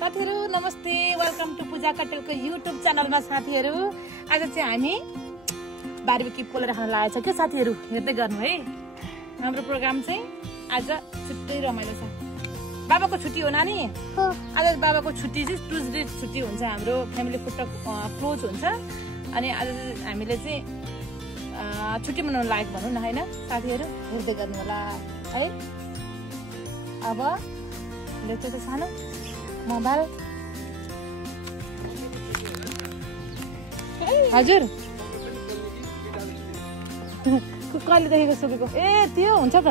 साथीहरु नमस्ते, welcome to Puja कटेलको YouTube च्यानलमा। साथीहरु आज चाहिँ हामी बारबेक्यू पोलेर खान लागेको छ के साथीहरु, हेर्दै गर्नु है। हाम्रो प्रोग्राम चाहिँ आज छुट्टै रमाइलो छ। बाबाको छुट्टी हो नानी? आज बाबाको छुट्टी चाहिँ ट्युजडे छुट्टी हुन्छ, हाम्रो फ्यामिली फुट क्लोज हुन्छ। अनि आज हामीले चाहिँ छुट्टी मनाउन लागेको भनौँ न हैन साथीहरु, हेर्दै गर्नु होला है। अब लेट्छ त सानो मोबाइल हजुर कहिले देखेको सुकेको ए त्यो हुन्छ त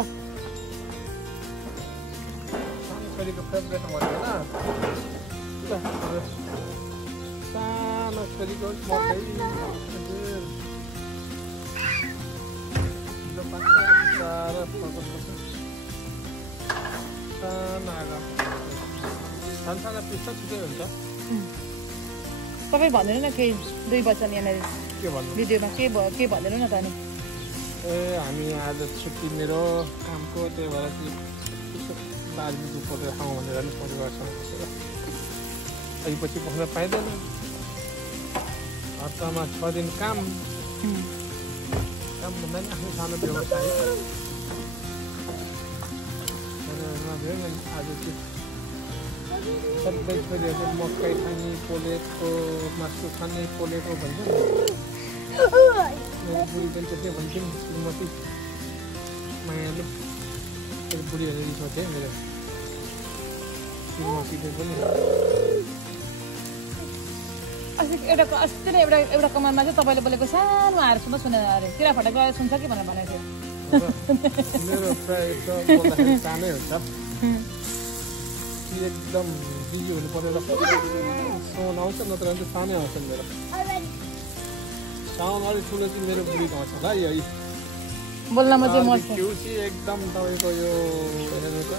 तपाईँ भन्दैन न केही 2 वचन यहाँनिर भिडियोमा के भन्दैन न त नि। ए हामी आज छुट्टी मेरो कामको, त्यही भएर चाहिँ बारबेक्यू पोलेर खाउँ भनेर नि परिवारसँग बसेर। अहिपछि बस्न पाइँदैन, हप्तामा 6 दिन काम भन्दा नि आफ्नो सानो व्यवसाय। आज चाहिँ सबै छोरीहरू मकै खाने पोलेको मासु खाने पोलेको भन्छ नि, मेरो बुढी पनि त्यस्तै भन्थ्यो नि। श्रीमती मायाले मेरो बुढीहरू रिसाउँथे मेरो श्रीमतीले पनि। अस्ति नै एउटा कमानमा चाहिँ तपाईँले बोलेको सानो हारसम्म सुनेर अरे किराफटा गएर सुन्छ कि भनेर भनेको थियो। मेरो प्रायः त बोल्दाखेरि सानै हुन्छ, एकदम बिजी हुनु परेर साउन आउँछ, नत्र भने चाहिँ सानै आउँछ मेरो। साउन अलिक ठुलो चाहिँ मेरो बुढीको आउँछ ल। यही बोल्नमा चाहिँ म एकदम तपाईँको यो हेर्नु त।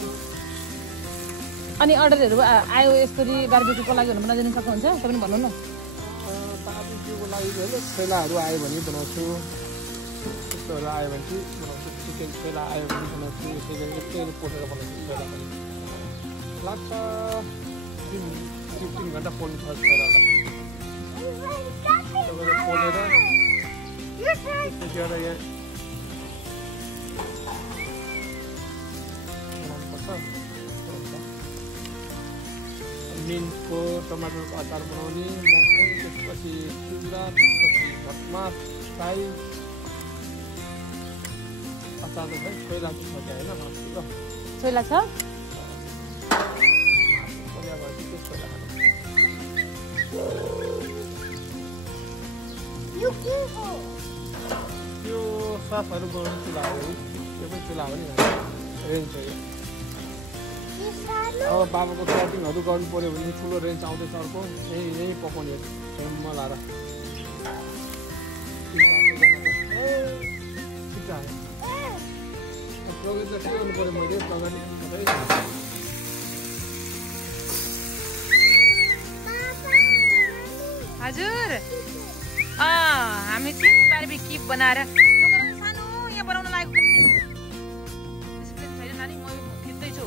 अनि अर्डरहरू आयो यसरी बारबेक्यूको लागि भनेर बनाइदिनु सक्नुहुन्छ? तपाईँ भन्नु न। बारबेक्यूको लागि थैलाहरू आयो भने बनाउँछु, त्यस्तोहरू आयो भने चाहिँ बनाउँछु। चिकन थैला आयो भने बनाउँछु, त्यसरी पोलेर बनाउँछु। थैला पनि लाग्छ 3 घन्टा पोल्नु पर्छ थैलालाई। तपाईँले पोलेर त्यतिखेर यहाँ बनाउनुपर्छ। मिन्टको टमाटरको अचार बनाउने, मकै, त्यसपछि चिउरा, त्यसपछि भटमास फ्राई। अचार त खै छोइला छ क्या होइन, ल छोइला छ। यो ससहरू बनाउनु चुल्हा हो, यो पनि चुल्हा हो नि, रेन्ज हो यो। अब बाबाको सपिङहरू गर्नु पऱ्यो भने ठुलो रेन्ज आउँदैछ अर्को, यही पकाउने फ्रेममा लाएर। प्रोग्रेस के गर्नु पऱ्यो मैले प्रगति हजुर हामी चाहिँ बारबेक्यू बनाएर सानो यहाँ बनाउन लागेको छैन नानी, म खिच्दैछु।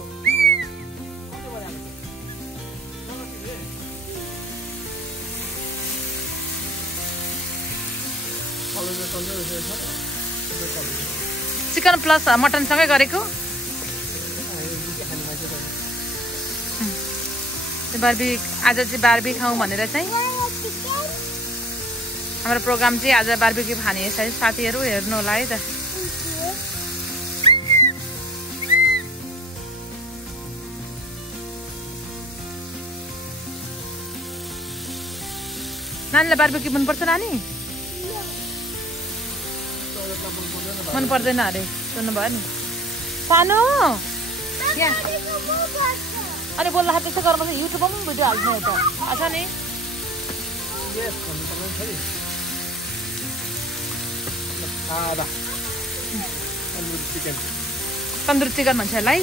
चिकन प्लस मटनसँगै गरेको आज चाहिँ बारबेक्यू खाउँ भनेर चाहिँ हाम्रो प्रोग्राम चाहिँ आज बारबेक्यू खाने साथीहरू हेर्नु होला है त। नानीलाई बारबेक्यू मनपर्छ नानी? मन पर्दैन अरे, सुन्नुभयो नि सानो। अनि बोल्दाखेरि त्यस्तो गर्नु पर्छ, युट्युबमा पनि भिडियो हाल्नु हो त अच्छा नि। तन्दुरी चिकन भन्छ यसलाई।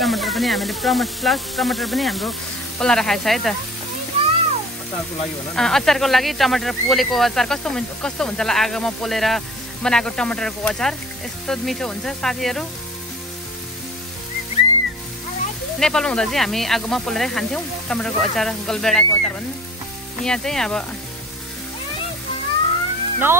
टमाटर पनि हामीले प्लस टमाटर पनि हाम्रो पोला राखेको छ है त। अचारको लागि टमाटर पोलेको अचार कस्तो हुन्छ होला आगोमा पोलेर बनाएको टमाटरको अचार यस्तो मिठो हुन्छ साथीहरू। नेपालमा हुँदा चाहिँ हामी आगोमा पोलेरै खान्थ्यौँ टमाटरको अचार, गलबेडाको अचार भन्नु। यहाँ चाहिँ अब नो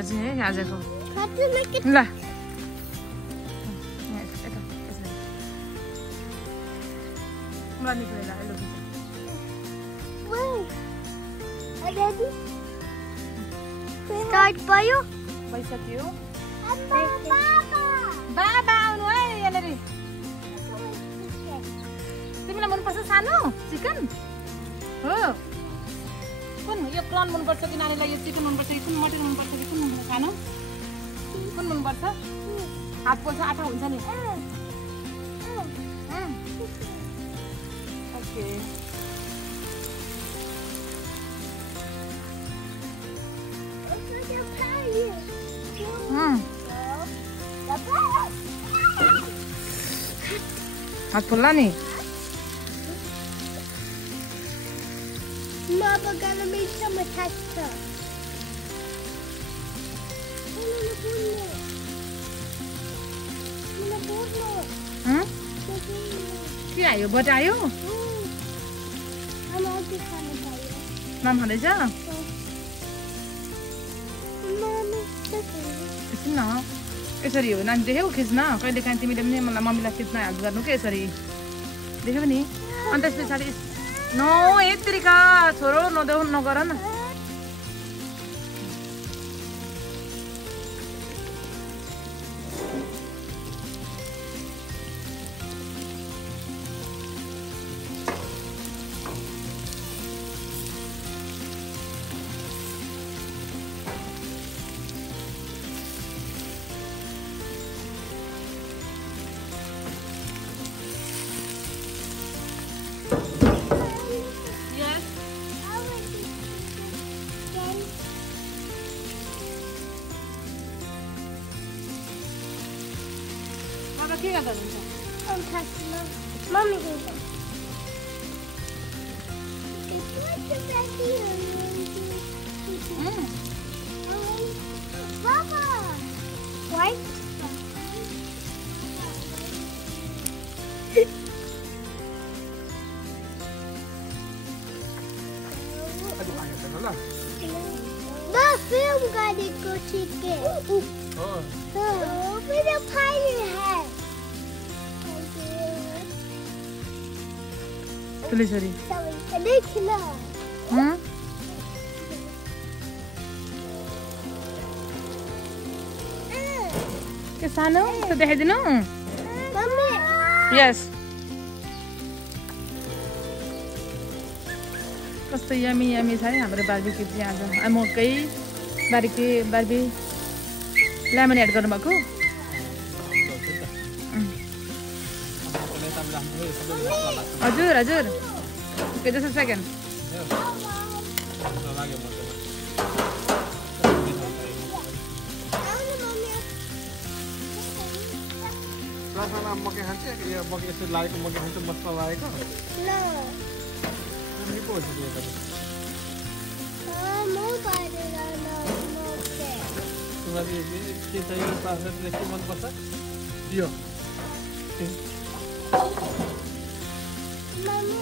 चाहिँ है आजको ल भइसक्यो। बाबा आउनु है यहाँनिर। तिमीलाई मनपर्छ सानो चिकन हो? कुन यो प्रन मनपर्छ कि नानीलाई यो चिकन मनपर्छ कि कुन मटन मनपर्छ कि कुन खानु? कुन मनपर्छ? हात पोल्छ आँखा हुन्छ नि। ओके हात पोल्ला नि। Mama gonna make some pasta. के आयो? बटायो? माम खाँदैछ? एकछिन न यसरी हो नानी, देख्यौ खिच्न? कहिले काहीँ तिमीले पनि मलाई मम्मीलाई खिच्न हेल्प गर्नु के यसरी देख्यौ नि? अन्त त्यस पछाडि नो यत्रिका छोरो नदेऊ नगर न। के गर्दा हुन्छ? Mommy Papa, why? The film got it go chicken. Oh, with a pirate hat. Sorry, sorry. के सानो त देखाइदिनु? यस कस्तो यमी यमी छ नि हाम्रो बार्बिक्यू चाहिँ आज। मकै बार्बी लेमन एड गर्नुभएको? हजुर हजुर just a second. मकै खान्छ यो मकै यसो लागेको मकै खान्छ मसला लागेको ल के पो हुन्छ त्यो म पारेर न मकै तिमीलाई के चाहियो पार्सले के मन पर्छ यो मम्मी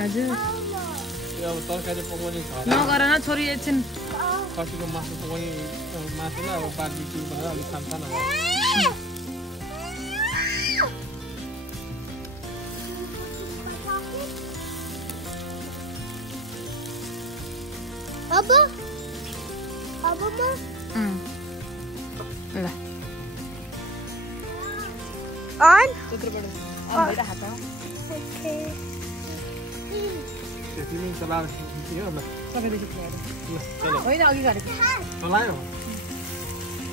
हजुर यो अब तरकारी पकाउने छ नगर न छोरी एकछिन खसीको मासु पकाउने मासु ल अब बार्बिक्यू भनेर अलि खान्छ न अब म ल on त्यत्रो बडो अन भइरा हात okay तिमी चलाएर यो ल सबैदेखि पुऱ्याएर ल चलो होइन अघि गरेको चलायो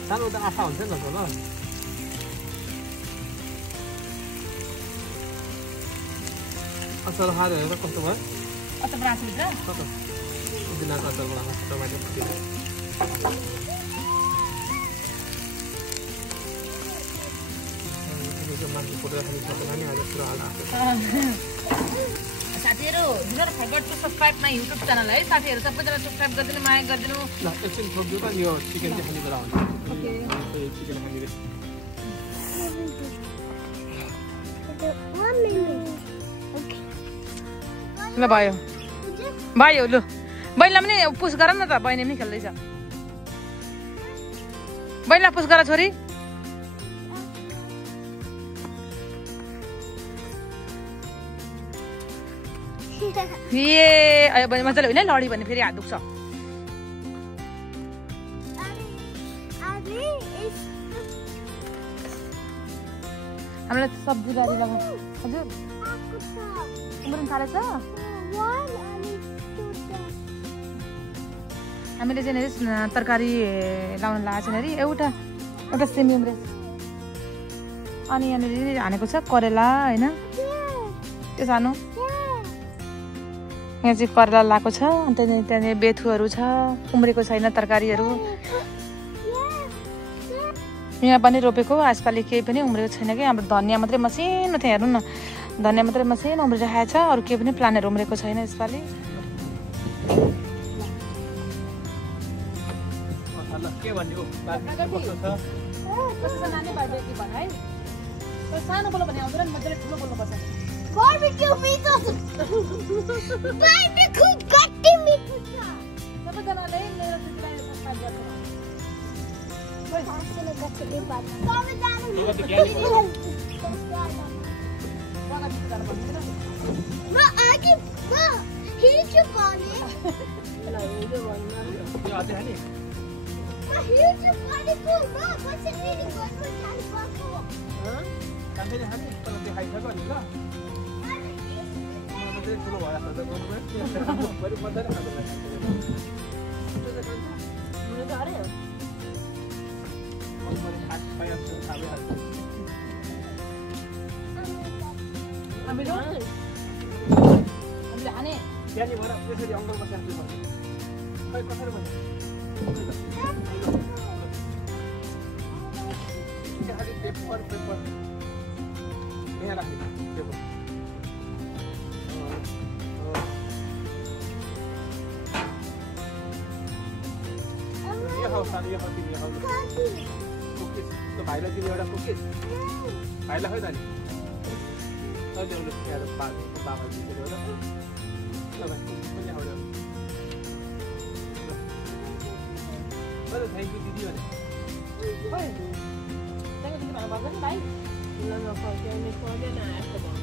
सानो त आशा हुन्छ नि त ल अचार खाएर हेरेर कस्तो भयो अचार बनाएको छ कस्तो दिनाको अचार बनाएको टमाटर पकाएर मान्छे फोटो खाली फोटो खाने आज पुरा हाल आएको साथीहरू जुन forward to subscribe my YouTube channel है साथीहरू सबैजना सब्सक्राइब गरिदिनु माया गरिदिनु ल एकछिन छोड्दियो त यो चिकन चाहिँ खाने बेला हुन्छ चिकन खाने बेला ल भयो भयो लु बहिनीलाई पनि पुस गर न त बहिनी पनि खेल्दैछ बहिनीलाई पुस गर छोरी ए अब मजाले होइन लडी भने फेरि हात दुख्छ हामीलाई सब्जी बारी लगा हजुर उम्रन थालेछ हामीले चाहिँ तरकारी लाउन लगाएको छ अरे एउटा सेमी उम्रेस अनि यहाँनिर हानेको छ करेला होइन त्यो सानो यहाँ चाहिँ करेला लगाएको छ अन्त त्यहाँनिर बेथुहरू छ उम्रेको छैन तरकारीहरू यहाँ पनि रोपेको आजपालि केही पनि उम्रेको छैन कि हाम्रो धनियाँ मात्रै मसिनो थियो हेर्नु न धनियाँ मात्रै मसिनो उम्रिरहेको छ अरू केही पनि प्लानहरू उम्रेको छैन यसपालि सानो बोल्नु भने आउँदैन मजाले ठुलो बोल्नुपर्छ Barbecue meat. Barbecue gatti meat. सबैजनाले मेरो भिडियोलाई सब्स्क्राइब गर्नु Hasile gatti meat. Ma agi ma hiç bani. Ma hiç bani ko ma basi meri gorma chal bako. Sampai di hari kalau di hari apa ni lah? ठुलो भएर खर्च गर्नुभयो बरु मजाले खाँदो रहेछ हामीले हाने त्यहाँनिर भएर त्यसरी अङ्गल बसेको छु खै कसरी बस्यो खालि पेपर यहाँ राख्ने पेपर ये हो तीन हो कुकीज तो भाइला दिने एउटा कुकीज भाइला खै त नि अहिले एउटा यार बाबा दिने एउटा ल भाइ पनि आउनु ल थ्यांक यू दिदी भने ओइ थ्यांक यू दिदी भन्नु पर्छ नि भाइ ल न फर्केउने पर्दैन यस्तो भयो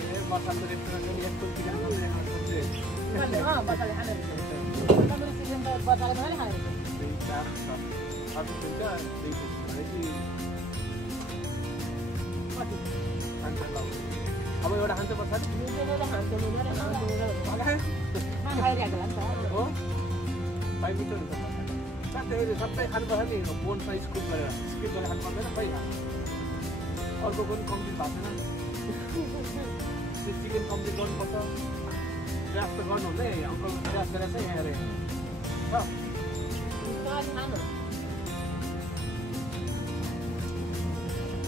ए मसाला रेस्टुरेन्टमा यस्तो चिकन बनाउने बच्चाले खाने बच्चाले पनि खाने अब एउटा खान्छ पछाडि हो 5 मिटर हुन्छ साथै सबै खानुपर्छ नि बोन साइज स्कुप गरेर स्किप गरेर खानु पर्दैन खै अर्को पनि कम्प्लिट भएको छैन त्यो चिकन कम्प्लिट गर्नुपर्छ प्रयास त गर्नु हुँदै अङ्कल प्रयास गरेर चाहिँ यहाँ हेरेँ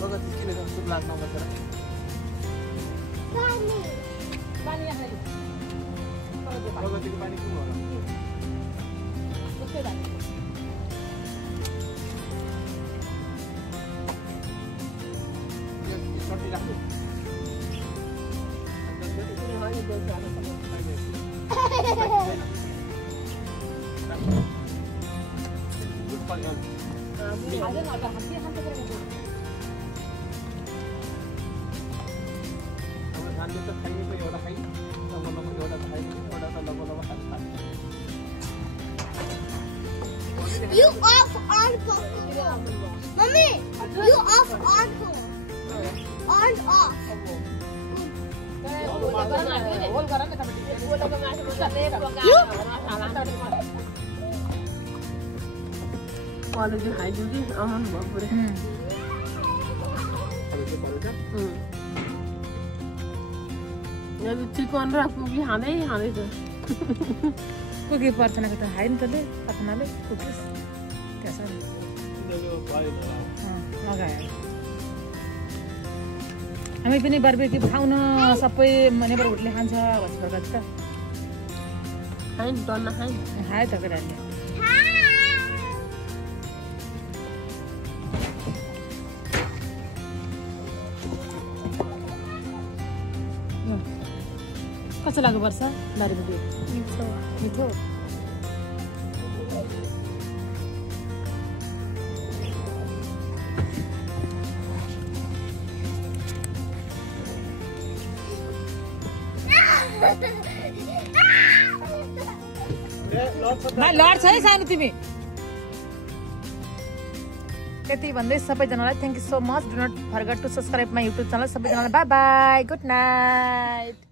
बगत किन सुप लाग्न बसेर बगतीको पानी कुन हो र सब्जी राख्नु You off on Mommy, you off on On off. होल गर नि क्वालिटी खाइदियो कि आउनु भयो पुरै यहाँ चिकन र कुकी खाँदै खाँदैछ कुकी पर्छ न त खायो नि तले अपनाले कुकिस त्यसरी लगायो हामी पनि बारबेक्यू खाउन सबै नेबरहुडले खान्छ भन्छ प्रकार त खाइन डन्न खाइन खायो त केटाहरूले कस्तो लाग्यो वर्ष बारबेक्यू मिठो मिठो लड्छ है सानो तिमी यति भन्दै सबैजनालाई thank you so much do not forget to subscribe my YouTube channel सबैजनालाई बाई बाई गुड नाइट